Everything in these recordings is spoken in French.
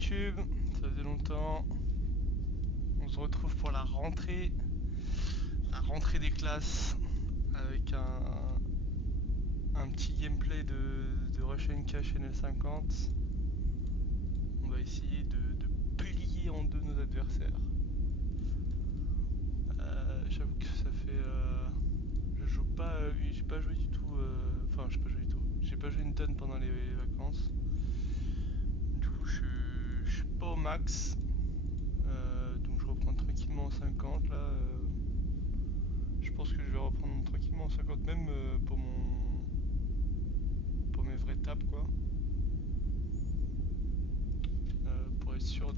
YouTube, ça faisait longtemps. On se retrouve pour la rentrée des classes avec un petit gameplay de Russian Cash NL50. On va essayer de plier en deux nos adversaires. J'avoue que ça fait. Je joue pas. J'ai pas joué du tout. Enfin, j'ai pas joué du tout. J'ai pas joué une tonne pendant les vacances. Du coup, je suis pas au max. Donc je reprends tranquillement en 50 là. Je pense que je vais reprendre tranquillement en 50 même pour mes vraies tapes quoi. Pour être sûr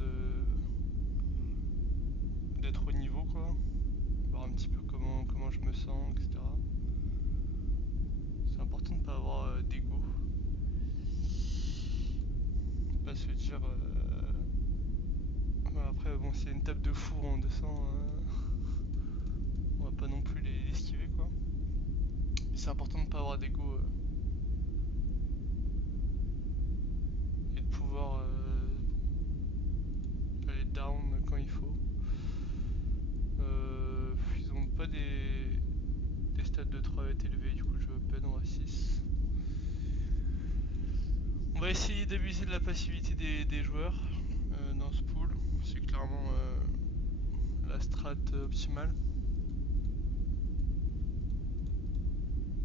d'être au niveau quoi. Voir un petit peu comment je me sens, etc. C'est important de pas avoir d'ego. Pas se dire après bon s'il y a une tape de four en 200 on va pas non plus l'esquiver quoi. C'est important de pas avoir d'ego et de pouvoir aller down quand il faut. Ils ont pas des stats de 3 élevés, du coup je vais open, on va 6. On va essayer d'abuser de la passivité des joueurs dans ce pool. C'est clairement la strat optimale.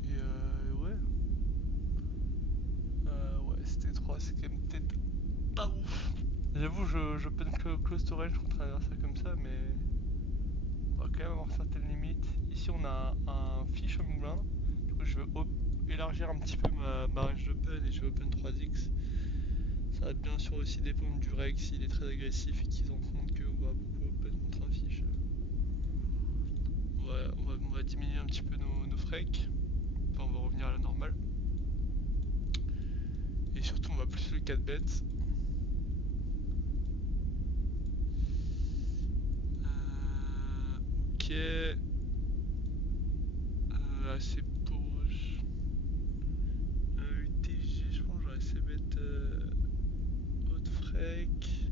Et ouais, c'était 3, c'est quand même peut-être pas ouf. J'avoue, je open close to range contre un adversaire comme ça, mais on va quand même avoir certaines limites. Ici, on a un fish on ground. Du coup, je vais élargir un petit peu ma range d'open et je vais open 3x. Ça va bien sûr aussi dépendre du reg s'il est très agressif et qu'ils en compte qu'on va beaucoup open contre un fish. On va diminuer un petit peu nos freaks. Enfin, on va revenir à la normale. Et surtout, on va plus le 4 bet. Ok. Assez pause. UTG, je pense que j'aurais essayé de mettre haute freak.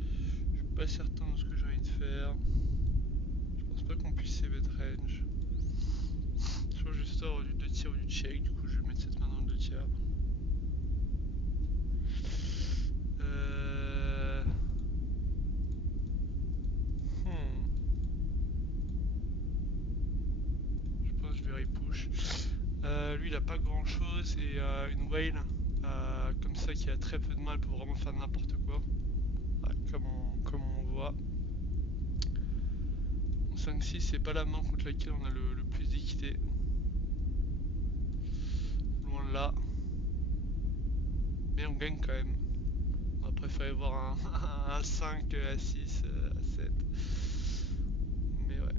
Je suis pas certain de ce que j'ai envie de faire. Je pense pas qu'on puisse mettre range. Je pense juste avoir du 2 tiers ou du check, du coup je vais mettre cette main dans le 2 tiers. Je pense que je vais repush. Lui il a pas grand chose et une whale comme ça qui a très peu de mal pour vraiment faire n'importe quoi. Ouais, comme on voit. 5-6 c'est pas la main contre laquelle on a le plus d'équité. Loin de là. Mais on gagne quand même. On va préférer voir un 5 à 6 à 7. Mais ouais.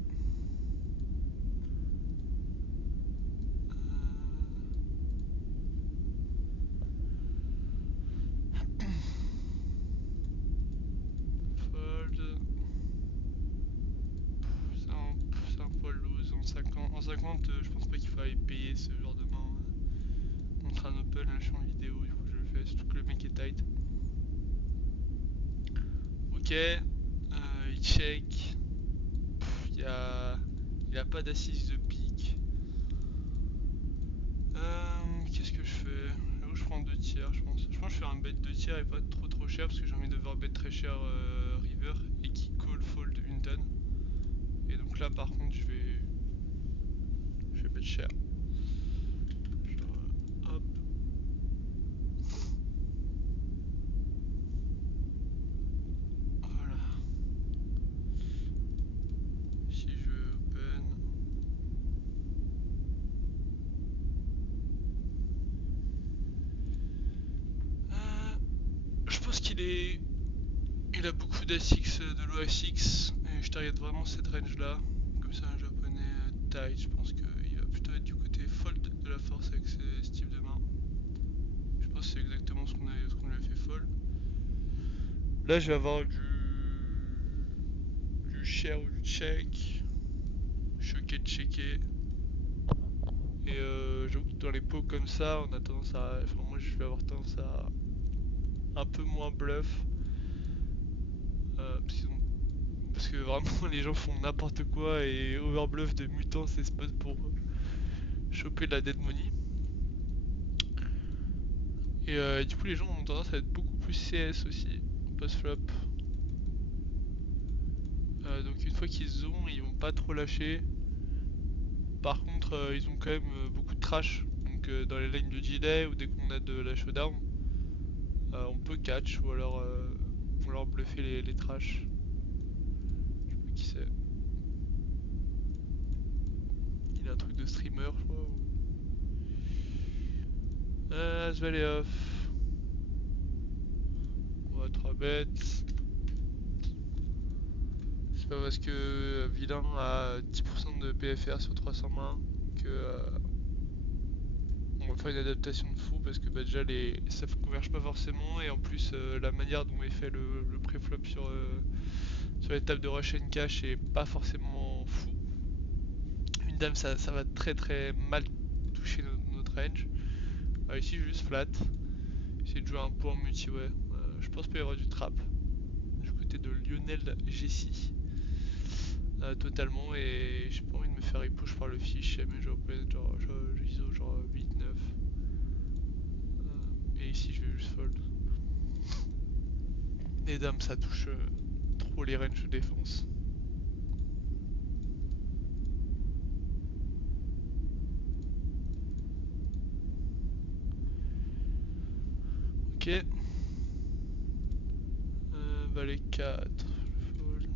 Fold. C'est un poil loose. En 50 je pense pas qu'il faille payer ce genre de main contre un open. Là je suis en vidéo, du coup je le fais. Surtout que le mec est tight. Ok. Il check. Il a pas d'assise de pique. Qu'est-ce que je fais? Là je prends 2 tiers je pense. Je pense que je fais un bet 2 tiers et pas trop cher parce que j'ai envie de voir bet très cher river et qui call fold une tonne. Et donc là par contre je vais bet cher. Genre, hop. Voilà. Ici je vais open. Je pense il a beaucoup d'ASX de l'OSX et je target vraiment cette range là. Comme ça un japonais tight, je pense qu'il va plutôt être du côté fold de la force avec ce type de main. Je pense que c'est exactement ce qu'on lui a fait fold. Là je vais avoir du share ou du check. Choqué de checker. Et Mais j'avoue que dans les pots comme ça, on a tendance à. Enfin, moi je vais avoir tendance à un peu moins bluff. Parce que vraiment les gens font n'importe quoi et overbluff de mutants ces spots pour choper de la dead money. Et du coup les gens ont tendance à être beaucoup plus CS aussi post-flop. Donc une fois qu'ils ont, ils vont pas trop lâcher. Par contre, ils ont quand même beaucoup de trash. Donc dans les lanes de delay ou dès qu'on a de la showdown, on peut catch ou alors on leur bluffer les trash. Je sais pas qui c'est. Il a un truc de streamer, je crois. Je vais aller off. On va 3 bêtes. C'est pas parce que vilain a 10% de PFR sur 300 mains que on va faire une adaptation de fou parce que bah, déjà ça converge pas forcément et en plus la manière dont est fait le préflop sur les tables de rush and cash est pas forcément fou. Une dame ça va très très mal toucher notre range. Ici juste flat. Essayer de jouer un peu en multi ouais. Je pense qu'il peut y avoir du trap du côté de Lionel Jessie. Totalement et j'ai pas envie de me faire push par le fiche mais je représente genre ISO genre 8-9 et ici je vais juste fold. Les dames ça touche trop les ranges de défense. Ok. Valet 4. Je fold.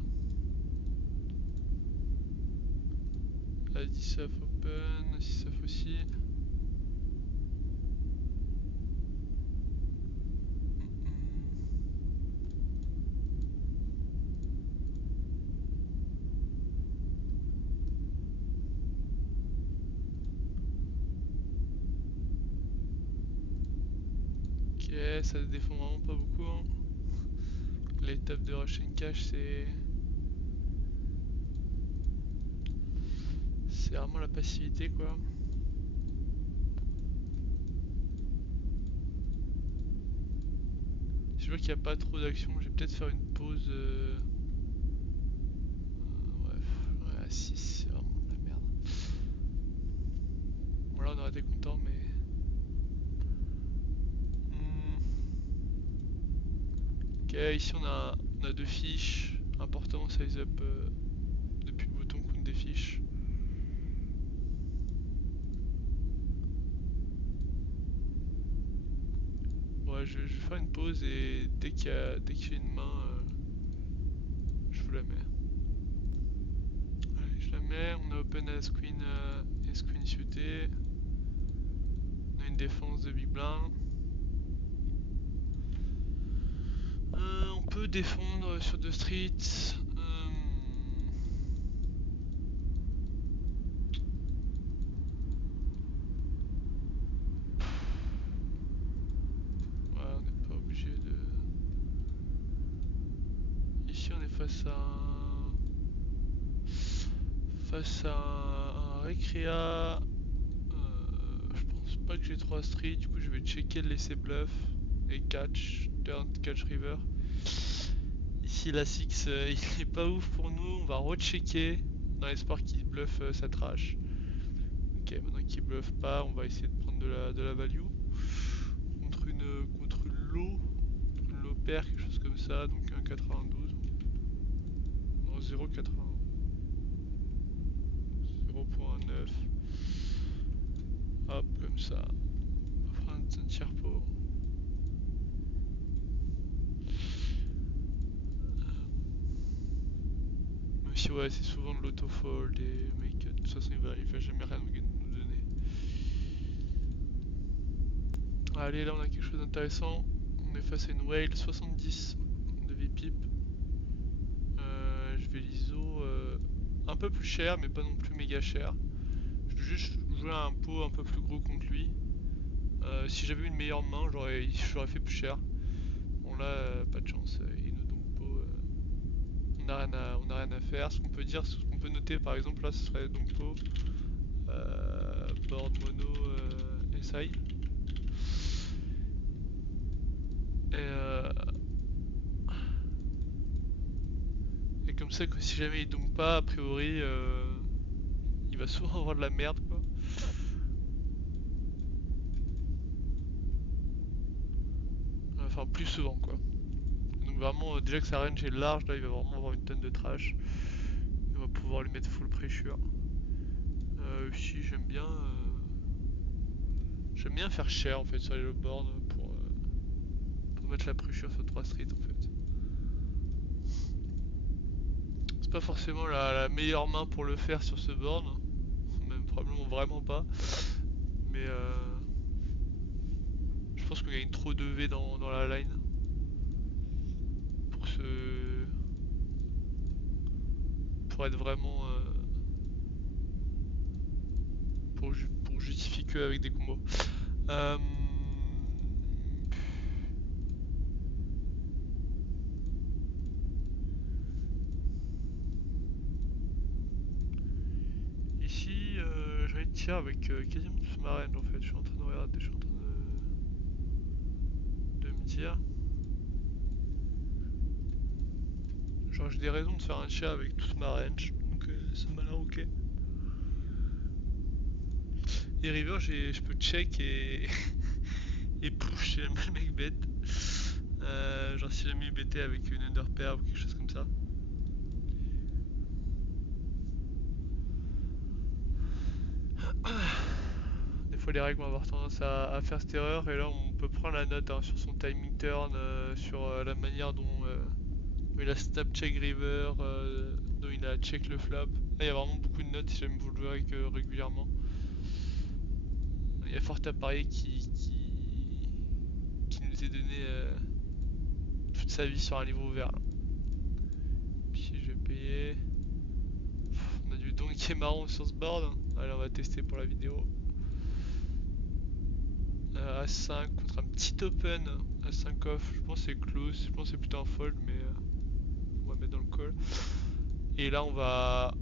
Adisaf open, Adisaf aussi. Ok, ça se défend vraiment pas beaucoup. Hein. Les tables de rush and cash c'est vraiment la passivité quoi. Je vois qu'il n'y a pas trop d'action, je vais peut-être faire une pause. Ouais, à 6, c'est vraiment de la merde. Bon là on aurait été content mais. Ok, ici on a deux fiches. Important size up depuis le bouton compte des fiches. Ouais, je vais faire une pause et dès qu'il y a une main, je vous la mets. Allez, je la mets. On a open as queen, queen suité. On a une défense de big blind. On peut défendre sur deux streets. Ouais, on n'est pas obligé de. Ici, on est face à un récréa. Je pense pas que j'ai 3 streets. Du coup, je vais checker le laisser bluff et catch, turn, catch river. Ici, la 6, il est pas ouf pour nous. On va rechecker dans l'espoir qu'il bluff sa trash. Ok, maintenant qu'il bluffe pas, on va essayer de prendre de la value contre une low pair, quelque chose comme ça, donc un 92. Non, 0,80. 0,9. Hop, comme ça. On va prendre un tiers pot. Même si ouais, c'est souvent de l'auto-fold et mec, de toute façon il va jamais rien nous donner. Allez, là on a quelque chose d'intéressant. On est face à une whale 70 de VPIP. Je vais l'ISO un peu plus cher, mais pas non plus méga cher. Je vais juste jouer à un pot un peu plus gros contre lui. Si j'avais une meilleure main, j'aurais fait plus cher. Bon là, pas de chance, il nous donne pot. On a rien à faire. Ce qu'on peut dire, ce qu'on peut noter par exemple là, ce serait donc pot board mono SI. Et comme ça que si jamais il tombe pas, a priori il va souvent avoir de la merde quoi. Enfin plus souvent quoi. Donc vraiment déjà que sa range est large, là il va vraiment avoir une tonne de trash. On va pouvoir lui mettre full pressure. Si j'aime bien faire cher en fait sur les low boards pour mettre la pressure sur 3 streets en fait. C'est pas forcément la meilleure main pour le faire sur ce board, même probablement vraiment pas. Mais je pense qu'on gagne trop de V dans la line pour pour être vraiment pour justifier que avec des combos. Euh, Ici, j'ai envie de tirer avec quasiment toute ma range en fait. Je suis en train de regarder, je suis en train de me dire. Genre, j'ai des raisons de faire un tir avec toute ma range, donc ça m'a l'air ok. Et river, je peux check et push si jamais le mec bête. Genre, si jamais il bêtait avec une underpair ou quelque chose comme ça. Des fois, les règles vont avoir tendance à faire cette erreur, et là, on peut prendre la note hein, sur son timing turn, sur la manière dont il a snap check river, dont il a check le flop. Là, il y a vraiment beaucoup de notes si jamais vous le verrez que régulièrement. Il y a fort à parier qui nous est donné toute sa vie sur un livre ouvert. Là. Puis je vais payer. On a du don qui est marron sur ce board. Allez, on va tester pour la vidéo. A5 contre un petit open. A5 off, je pense que c'est close. Je pense que c'est plutôt un fold, mais on va mettre dans le call. Et là, on va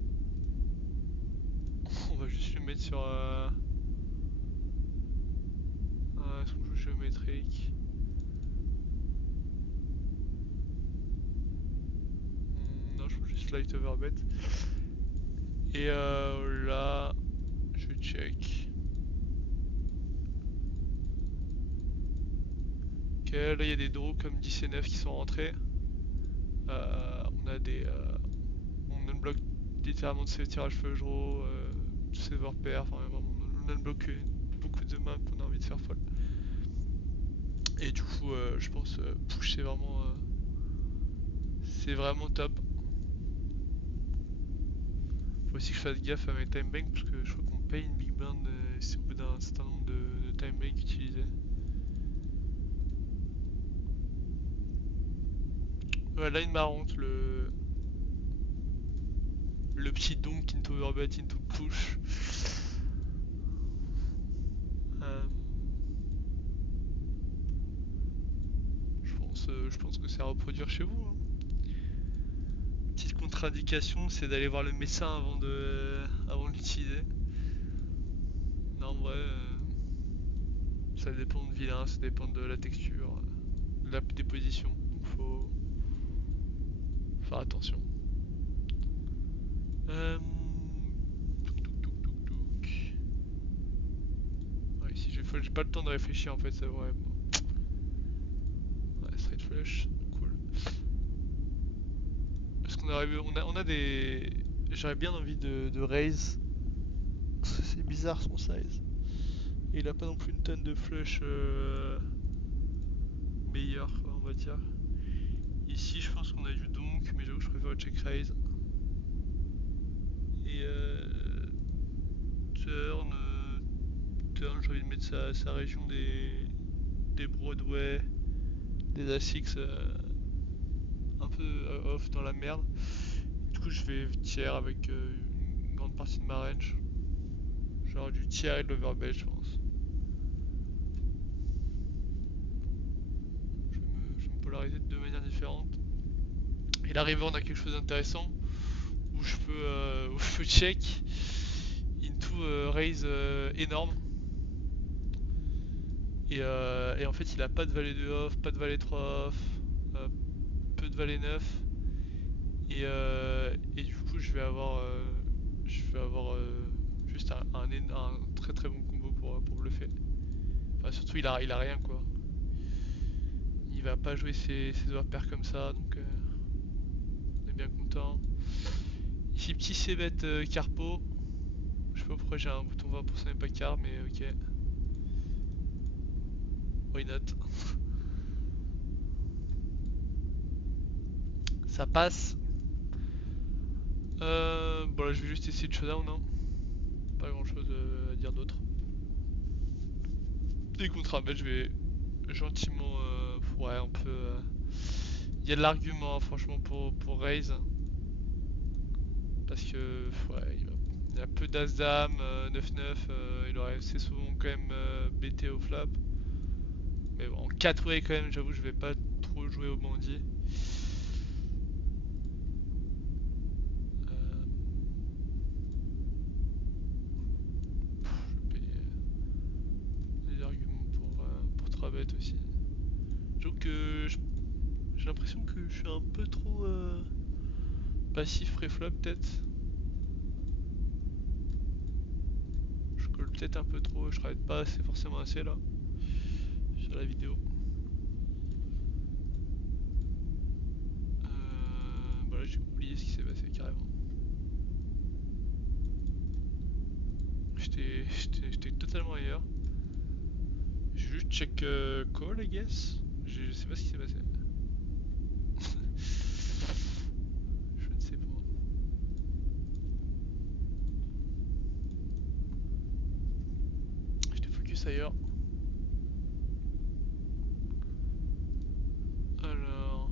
juste le mettre sur son jeu géométrique. Non, je peux juste light overbet. Et là, je check. Ok, là il y a des draws comme 10 et 9 qui sont rentrés. On a des. On unblock littéralement de ces tirages feu draw, tous ces overpairs, enfin vraiment, on unblock beaucoup de mains qu'on a envie de faire folle. Et du coup, je pense push c'est vraiment top. Faut aussi que je fasse gaffe à mes time bank parce que je crois qu'on paye une big blind si au bout d'un certain nombre de time bank utilisés. Ouais, line marrante, le petit donk into overbet into push. Euh, je pense que c'est à reproduire chez vous. Hein. Petite contre-indication, c'est d'aller voir le médecin avant de l'utiliser. Non, en vrai, ça dépend de vilain, ça dépend de la texture, de la déposition. Donc faut faire attention. Touk. Ouais, ici j'ai pas le temps de réfléchir en fait, c'est vrai. Bon. Ouais, straight flush, cool. Est-ce qu'on arrive, on a des. J'aurais bien envie de raise. C'est bizarre son size. Et il a pas non plus une tonne de flush meilleur, on va dire. Ici, je pense qu'on a du donk, mais j'avoue que je préfère check raise. Et turn, j'ai envie de mettre sa région des Broadway, des A6 un peu off dans la merde. Du coup, je vais tiers avec une grande partie de ma range. Genre du tiers et de l'overbet, je pense. Je vais me polariser de deux manières différentes. Et l'arrivée, on a quelque chose d'intéressant où je peux check into coup raise énorme. Et en fait il a pas de valet 2 off, pas de valet 3 off, euh, peu de valet 9. Et du coup je vais avoir juste un très très bon combo pour bluffer. Enfin surtout il a rien quoi. Il va pas jouer ses overpairs comme ça donc on est bien content. Ici petit c-bet carpo. Je sais pas pourquoi j'ai un bouton 20% et pas car mais ok. Why not? Ça passe. Bon là je vais juste essayer de showdown hein. Pas grand chose à dire d'autre. Et contre un bet je vais gentiment ouais on peut il y a de l'argument franchement pour raise parce que ouais il y a peu d'as dame 9-9 il aurait assez souvent quand même BT au flop mais bon en 4 way quand même j'avoue je vais pas trop jouer au bandit. Je vais payer des arguments pour 3 bêtes aussi. J'avoue que j'ai l'impression que je suis un peu trop passif pré-flop peut-être. Je colle peut-être un peu trop, je travaille pas assez forcément assez là sur la vidéo. Voilà, j'ai oublié ce qui s'est passé carrément. J'étais totalement ailleurs. J'ai juste check call, I guess. Je sais pas ce qui s'est passé. Je ne sais pas. J'étais focus ailleurs. Alors.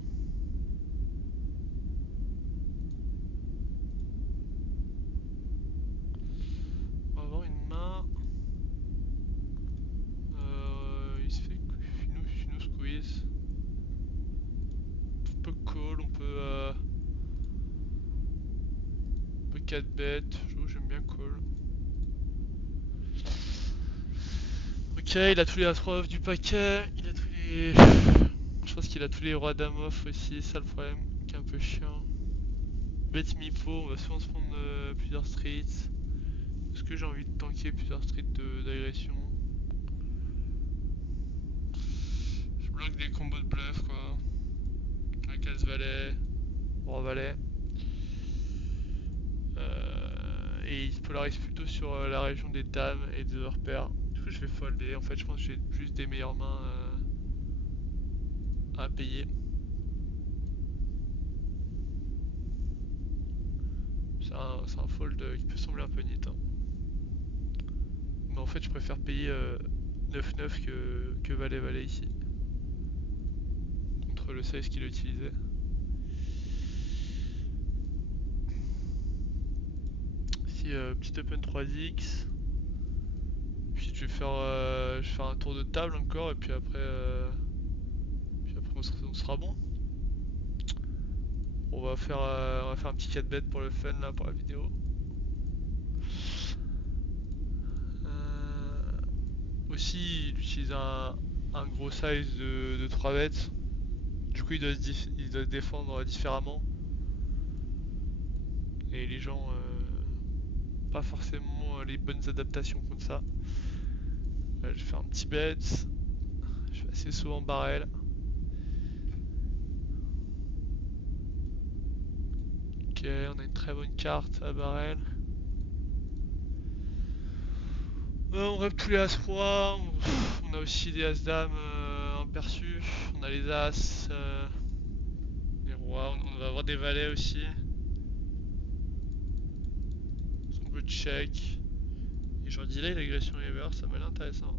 On va avoir une main. Il se fait Fino squeeze. On peut call, on peut 4 bet. J'aime bien call. Ok, il a tous les as off du paquet. Il a tous les. Je pense qu'il a tous les rois dame off aussi, ça le problème, qui est un peu chiant. Bet Mipo, on va souvent se prendre plusieurs streets. Est-ce que j'ai envie de tanker plusieurs streets d'agression? Je bloque des combos de bluff quoi. Un as valet, roi valet. Et il se polarise plutôt sur la région des dames et des overpairs. Du coup je vais folder, en fait je pense que j'ai juste des meilleures mains à payer. C'est un fold qui peut sembler un peu nit hein. Mais en fait je préfère payer 9-9 que valet-valet ici. Contre le 16 qu'il utilisait. Ici petit open 3x. Puis je vais faire un tour de table encore et puis après on sera bon. On va faire un petit 4 bet pour le fun là pour la vidéo. Aussi il utilise un gros size de 3 bêtes. Du coup il doit se défendre différemment. Et les gens pas forcément les bonnes adaptations contre ça. Je vais faire un petit bet. Je fais assez souvent barrel. Ok, on a une très bonne carte à barrel. On rêve tous les As-Roi, on a aussi des As-Dames imperçus, on a les As, les Rois, on va avoir des Valets aussi. On peut check. Et genre delay l'agression river, ça m'a l'air intéressant.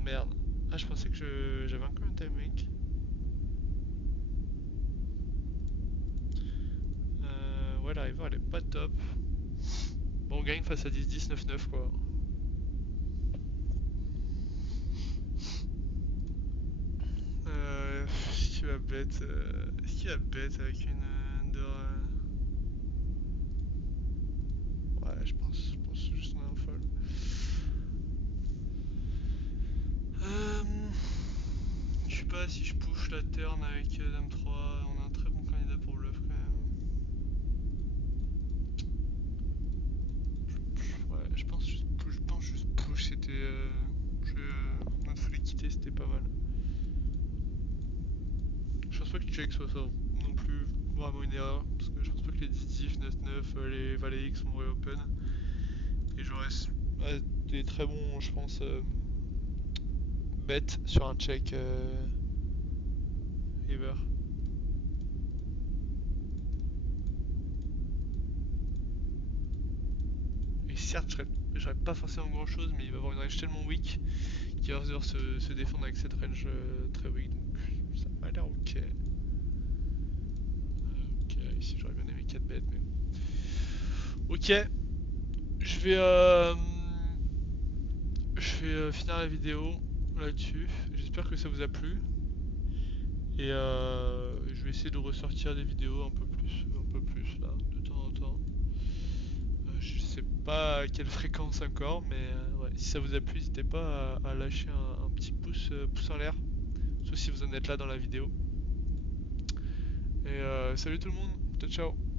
Merde. Ah je pensais que j'avais encore un timing. Ouais la river elle est pas top. Bon on gagne face à 10-10, 9-9 quoi. Est-ce qu'il va bet avec une under Ouais, je pense sais pas si je push la turn avec Dame 3, on a un très bon candidat pour bluff quand même. Ouais, je pense juste push, c'était... notre quitter, c'était pas mal. Je pense pas que check soit ça non plus vraiment une erreur, parce que je pense pas que les 10-10, 9-9, les valets X sont reopen. Et j'aurais des très bons, je pense, bêtes sur un check river. Et certes, j'aurais pas forcément grand chose, mais il va avoir une range tellement weak qu'il va devoir se défendre avec cette range très weak. Donc ça m'a l'air ok. Ok, ici j'aurais bien aimé 4 bêtes, mais. Ok, je vais, finir la vidéo là-dessus. J'espère que ça vous a plu. Et je vais essayer de ressortir des vidéos un peu plus là, de temps en temps. Je sais pas à quelle fréquence encore, mais ouais, si ça vous a plu, n'hésitez pas à lâcher un petit pouce en l'air, sauf si vous en êtes là dans la vidéo. Et salut tout le monde, ciao ciao.